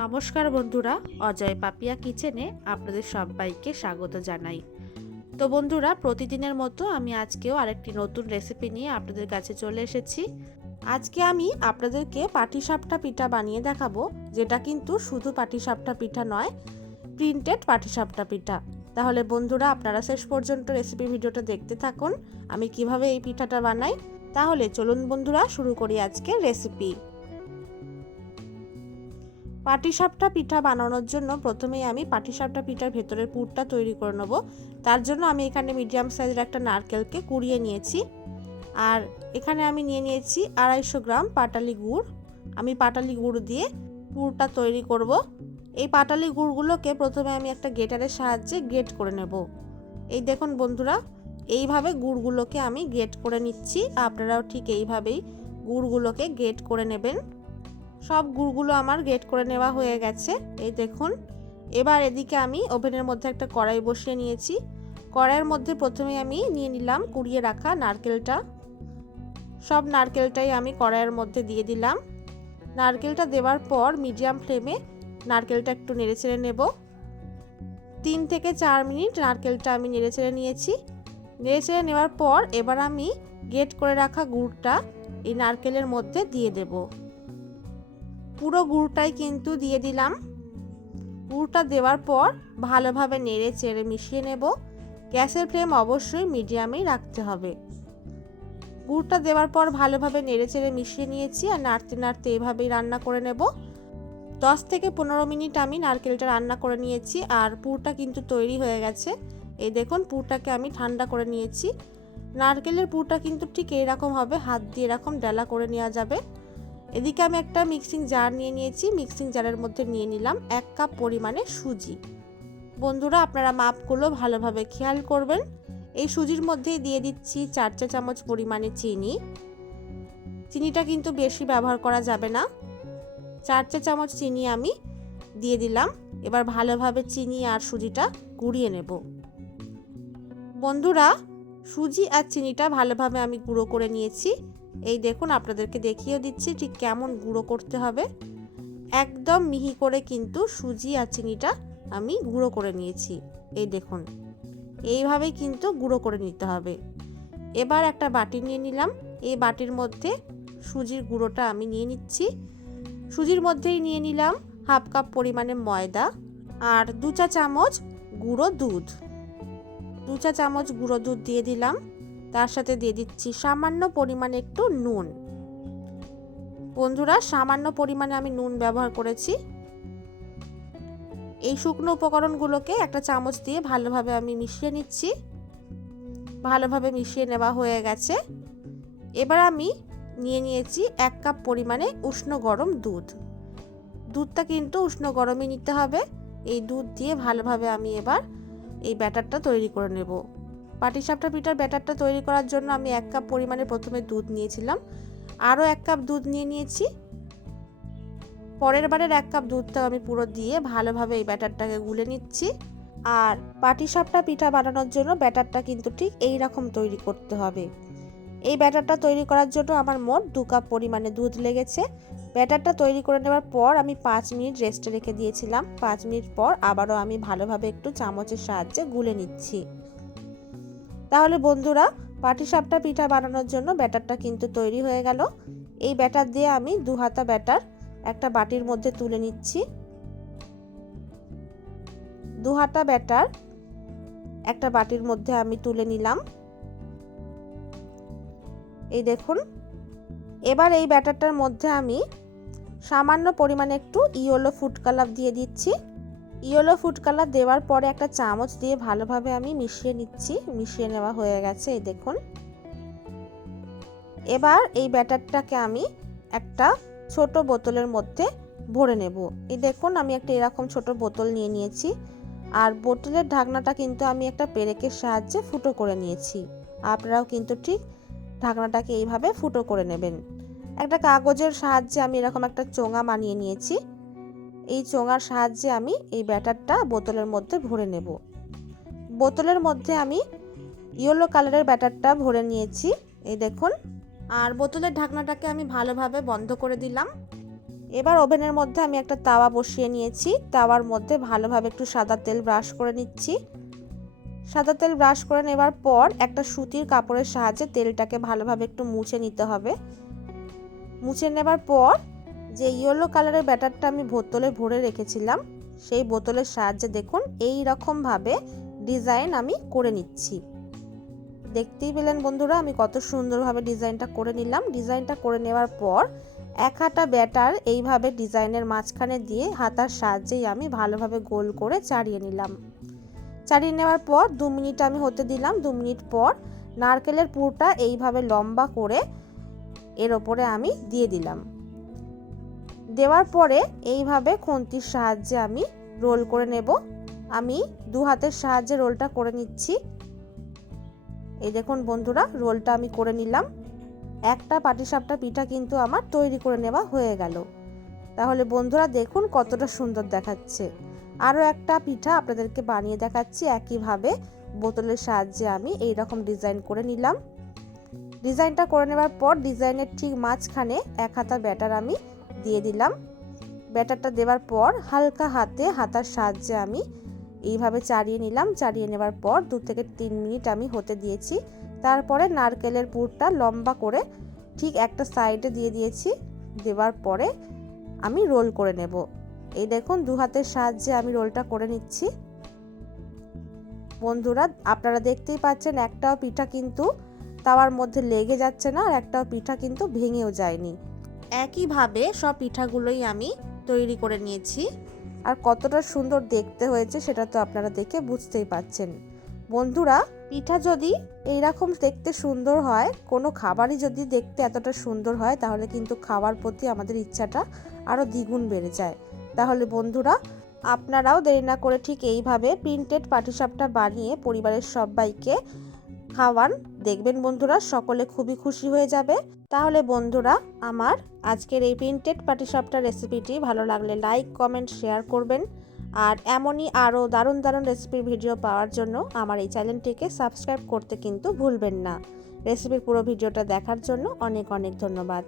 নমস্কার বন্ধুরা, অজয় পাপিয়া কিচেনে আপনাদের সবাইকে স্বাগত জানাই। তো বন্ধুরা, প্রতিদিনের মতো আমি আজকেও আরেকটি নতুন রেসিপি নিয়ে আপনাদের কাছে চলে এসেছি। আজকে আমি আপনাদেরকে পাটিসাপটা পিঠা বানিয়ে দেখাবো, যেটা কিন্তু শুধু পাটিসাপটা পিঠা নয় প্রিন্টেড পাটিসাপটা পিঠা। তাহলে বন্ধুরা, আপনারা শেষ পর্যন্ত রেসিপি ভিডিওটা দেখতে থাকুন, আমি কীভাবে এই পিঠাটা বানাই। তাহলে চলুন বন্ধুরা, শুরু করি আজকের রেসিপি পাটিসাপটা পিঠা বানানোর জন্য প্রথমেই আমি পাটিসাপটা পিঠার ভেতরের পুরটা তৈরি করে নেব। তার জন্য আমি এখানে মিডিয়াম সাইজের একটা নারকেলকে কুড়িয়ে নিয়েছি। আর এখানে আমি নিয়ে নিয়েছি আড়াইশো গ্রাম পাটালি গুড়। আমি পাটালি গুড় দিয়ে পুরটা তৈরি করব। এই পাটালি গুড়গুলোকে প্রথমে আমি একটা গেটারের সাহায্যে গেট করে নেব। এই দেখুন বন্ধুরা, এইভাবে গুড়গুলোকে আমি গেট করে নিচ্ছি। আপনারাও ঠিক এইভাবেই গুড়গুলোকে গেট করে নেবেন। সব গুড়গুলো আমার গেট করে নেওয়া হয়ে গেছে। এই দেখুন। এবার এদিকে আমি ওভেনের মধ্যে একটা কড়াই বসিয়ে নিয়েছি। কড়াইয়ের মধ্যে প্রথমে আমি নিয়ে নিলাম, কুড়িয়ে রাখা নারকেলটা। সব নারকেলটাই আমি কড়াইয়ের মধ্যে দিয়ে দিলাম। নারকেলটা দেওয়ার পর মিডিয়াম ফ্লেমে নারকেলটা একটু নেড়েচেড়ে নেব। তিন থেকে চার মিনিট নারকেলটা আমি নেড়েচেড়ে নিয়েছি। নেড়েচেড়ে নেওয়ার পর এবার আমি গেট করে রাখা গুড়টা এই নারকেলের মধ্যে দিয়ে দেবো। পুরো গুড়টাই কিন্তু দিয়ে দিলাম। গুড়টা দেওয়ার পর ভালোভাবে নেড়ে চেড়ে মিশিয়ে নেব। গ্যাসের ফ্লেম অবশ্যই মিডিয়ামেই রাখতে হবে। গুড়টা দেওয়ার পর ভালোভাবে নেড়ে চেড়ে মিশিয়ে নিয়েছি আর নাড়তে নাড়তে এভাবেই রান্না করে নেব। দশ থেকে পনেরো মিনিট আমি নারকেলটা রান্না করে নিয়েছি আর পুরটা কিন্তু তৈরি হয়ে গেছে। এই দেখুন, পুরটাকে আমি ঠান্ডা করে নিয়েছি। নারকেলের পুরটা কিন্তু ঠিক এইরকম হবে, হাত দিয়ে এরকম ডেলা করে নেওয়া যাবে। এদিকে আমি একটা মিক্সিং জার নিয়ে নিয়েছি। মিক্সিং জারের মধ্যে নিয়ে নিলাম এক কাপ পরিমাণে সুজি। বন্ধুরা, আপনারা মাপগুলো ভালোভাবে খেয়াল করবেন। এই সুজির মধ্যেই দিয়ে দিচ্ছি চার চা চামচ পরিমাণে চিনি। চিনিটা কিন্তু বেশি ব্যবহার করা যাবে না। চার চা চামচ চিনি আমি দিয়ে দিলাম। এবার ভালোভাবে চিনি আর সুজিটা গুঁড়িয়ে নেব। বন্ধুরা, সুজি আর চিনিটা ভালোভাবে আমি গুঁড়ো করে নিয়েছি। এই দেখুন, আপনাদেরকে দেখিয়ে দিচ্ছি ঠিক কেমন গুঁড়ো করতে হবে। একদম মিহি করে কিন্তু সুজি আর চিনিটা আমি গুঁড়ো করে নিয়েছি। এই দেখুন, এইভাবেই কিন্তু গুঁড়ো করে নিতে হবে। এবার একটা বাটি নিয়ে নিলাম। এই বাটির মধ্যে সুজির গুঁড়োটা আমি নিয়ে নিচ্ছি। সুজির মধ্যেই নিয়ে নিলাম হাফ কাপ পরিমাণে ময়দা আর দু চা চামচ গুঁড়ো দুধ। দু চা চামচ গুঁড়ো দুধ দিয়ে দিলাম। তার সাথে দিয়ে দিচ্ছি সামান্য পরিমাণে একটু নুন। বন্ধুরা, সামান্য পরিমাণে আমি নুন ব্যবহার করেছি। এই শুকনো উপকরণগুলোকে একটা চামচ দিয়ে ভালোভাবে আমি মিশিয়ে নিচ্ছি। ভালোভাবে মিশিয়ে নেওয়া হয়ে গেছে। এবার আমি নিয়ে নিয়েছি এক কাপ পরিমাণে উষ্ণ গরম দুধ। দুধটা কিন্তু উষ্ণ গরমই নিতে হবে। এই দুধ দিয়ে ভালোভাবে আমি এবার এই ব্যাটারটা তৈরি করে নেব। পাটিসাপটা পিঠার ব্যাটারটা তৈরি করার জন্য আমি এক কাপ পরিমাণে প্রথমে দুধ নিয়েছিলাম। আরও এক কাপ দুধ নিয়ে নিয়েছি। পরের বারের এক কাপ দুধটাও আমি পুরো দিয়ে ভালোভাবে এই ব্যাটারটাকে গুলে নিচ্ছি। আর পাটিসাপটা পিঠা বানানোর জন্য ব্যাটারটা কিন্তু ঠিক এই রকম তৈরি করতে হবে। এই ব্যাটারটা তৈরি করার জন্য আমার মোট দু কাপ পরিমাণে দুধ লেগেছে। ব্যাটারটা তৈরি করে নেওয়ার পর আমি পাঁচ মিনিট রেস্টে রেখে দিয়েছিলাম। পাঁচ মিনিট পর আবারও আমি ভালোভাবে একটু চামচের সাহায্যে গুলে নিচ্ছি। তাহলে বন্ধুরা, পাটিসাপটা পিঠা বানানোর জন্য ব্যাটারটা কিন্তু তৈরি হয়ে গেল। এই ব্যাটার দিয়ে আমি দু হাতা ব্যাটার একটা বাটির মধ্যে তুলে নিচ্ছি। দু হাতা ব্যাটার একটা বাটির মধ্যে আমি তুলে নিলাম। এই দেখুন, এবার এই ব্যাটারটার মধ্যে আমি সামান্য পরিমাণে একটু ইয়োলো ফুড কালার দিয়ে দিচ্ছি। ইয়েলো ফুড কালার দেওয়ার পরে একটা চামচ দিয়ে ভালোভাবে আমি মিশিয়ে নিচ্ছি। মিশিয়ে নেওয়া হয়ে গেছে, এই দেখুন। এবার এই ব্যাটারটাকে আমি একটা ছোট বোতলের মধ্যে ভরে নেব। এই দেখুন, আমি একটা এরকম ছোট বোতল নিয়ে নিয়েছি। আর বোতলের ঢাকনাটা কিন্তু আমি একটা পেরেকের সাহায্যে ফুটো করে নিয়েছি। আপনারাও কিন্তু ঠিক ঢাকনাটাকে এইভাবে ফুটো করে নেবেন। একটা কাগজের সাহায্যে আমি এরকম একটা চোঙা বানিয়ে নিয়েছি। এই চোঙার সাহায্যে আমি এই ব্যাটারটা বোতলের মধ্যে ভরে নেব। বোতলের মধ্যে আমি ইয়েলো কালারের ব্যাটারটা ভরে নিয়েছি। এই দেখুন। আর বোতলের ঢাকনাটাকে আমি ভালোভাবে বন্ধ করে দিলাম। এবার ওভেনের মধ্যে আমি একটা তাওয়া বসিয়ে নিয়েছি। তাওয়ার মধ্যে ভালোভাবে একটু সাদা তেল ব্রাশ করে নিচ্ছি। সাদা তেল ব্রাশ করে নেবার পর একটা সুতির কাপড়ের সাহায্যে তেলটাকে ভালোভাবে একটু মুছে নিতে হবে। মুছে নেবার পর যে ইয়েলো কালারের ব্যাটারটা আমি বোতলে ভরে রেখেছিলাম, সেই বোতলের সাহায্যে দেখুন এই রকমভাবে ডিজাইন আমি করে নিচ্ছি। দেখতেই পেলেন বন্ধুরা, আমি কত সুন্দরভাবে ডিজাইনটা করে নিলাম। ডিজাইনটা করে নেওয়ার পর এক হাতা ব্যাটার এইভাবে ডিজাইনের মাঝখানে দিয়ে হাতার সাহায্যেই আমি ভালোভাবে গোল করে চাড়িয়ে নিলাম। চাড়িয়ে নেওয়ার পর দু মিনিট আমি হতে দিলাম। দু মিনিট পর নারকেলের পুরটা এইভাবে লম্বা করে এর ওপরে আমি দিয়ে দিলাম। দেওয়ার পরে এইভাবে খুন্তির সাহায্যে আমি রোল করে নেব। আমি দু হাতের সাহায্যে রোলটা করে নিচ্ছি। এই দেখুন বন্ধুরা, রোলটা আমি করে নিলাম। একটা পাটিসাপটা পিঠা কিন্তু আমার তৈরি করে নেওয়া হয়ে গেল। তাহলে বন্ধুরা দেখুন কতটা সুন্দর দেখাচ্ছে। আরও একটা পিঠা আপনাদেরকে বানিয়ে দেখাচ্ছি একইভাবে। বোতলের সাহায্যে আমি এই রকম ডিজাইন করে নিলাম। ডিজাইনটা করে নেওয়ার পর ডিজাইনের ঠিক মাঝখানে এক হাতা ব্যাটার আমি দিয়ে দিলাম। ব্যাটারটা দেওয়ার পর হালকা হাতে হাতার সাহায্যে আমি এইভাবে চাড়িয়ে নিলাম। চাড়িয়ে নেওয়ার পর দু থেকে তিন মিনিট আমি হতে দিয়েছি। তারপরে নারকেলের পুরটা লম্বা করে ঠিক একটা সাইডে দিয়ে দিয়েছি। দেওয়ার পরে আমি রোল করে নেব। এই দেখুন, দু হাতের সাহায্যে আমি রোলটা করে নিচ্ছি। বন্ধুরা, আপনারা দেখতেই পাচ্ছেন একটাও পিঠা কিন্তু তাওয়ার মধ্যে লেগে যাচ্ছে না আর একটাও পিঠা কিন্তু ভেঙেও যায়নি। একইভাবে সব পিঠাগুলোই আমি তৈরি করে নিয়েছি। আর কতটা সুন্দর দেখতে হয়েছে সেটা তো আপনারা দেখে বুঝতেই পাচ্ছেন। বন্ধুরা, পিঠা যদি এইরকম দেখতে সুন্দর হয়, কোনো খাবারই যদি দেখতে এতটা সুন্দর হয়, তাহলে কিন্তু খাওয়ার প্রতি আমাদের ইচ্ছাটা আরও দ্বিগুণ বেড়ে যায়। তাহলে বন্ধুরা, আপনারাও দেরি না করে ঠিক এইভাবে প্রিন্টেড পাটিসাপটা বানিয়ে পরিবারের সবাইকে খাওয়ান। দেখবেন বন্ধুরা, সকলে খুবই খুশি হয়ে যাবে। তাহলে বন্ধুরা, আমার আজকের এই প্রিন্টেড পাটিসাপটা রেসিপিটি ভালো লাগলে লাইক, কমেন্ট, শেয়ার করবেন। আর এমনই আরও দারুণ দারুণ রেসিপির ভিডিও পাওয়ার জন্য আমার এই চ্যানেলটিকে সাবস্ক্রাইব করতে কিন্তু ভুলবেন না। রেসিপির পুরো ভিডিওটা দেখার জন্য অনেক অনেক ধন্যবাদ।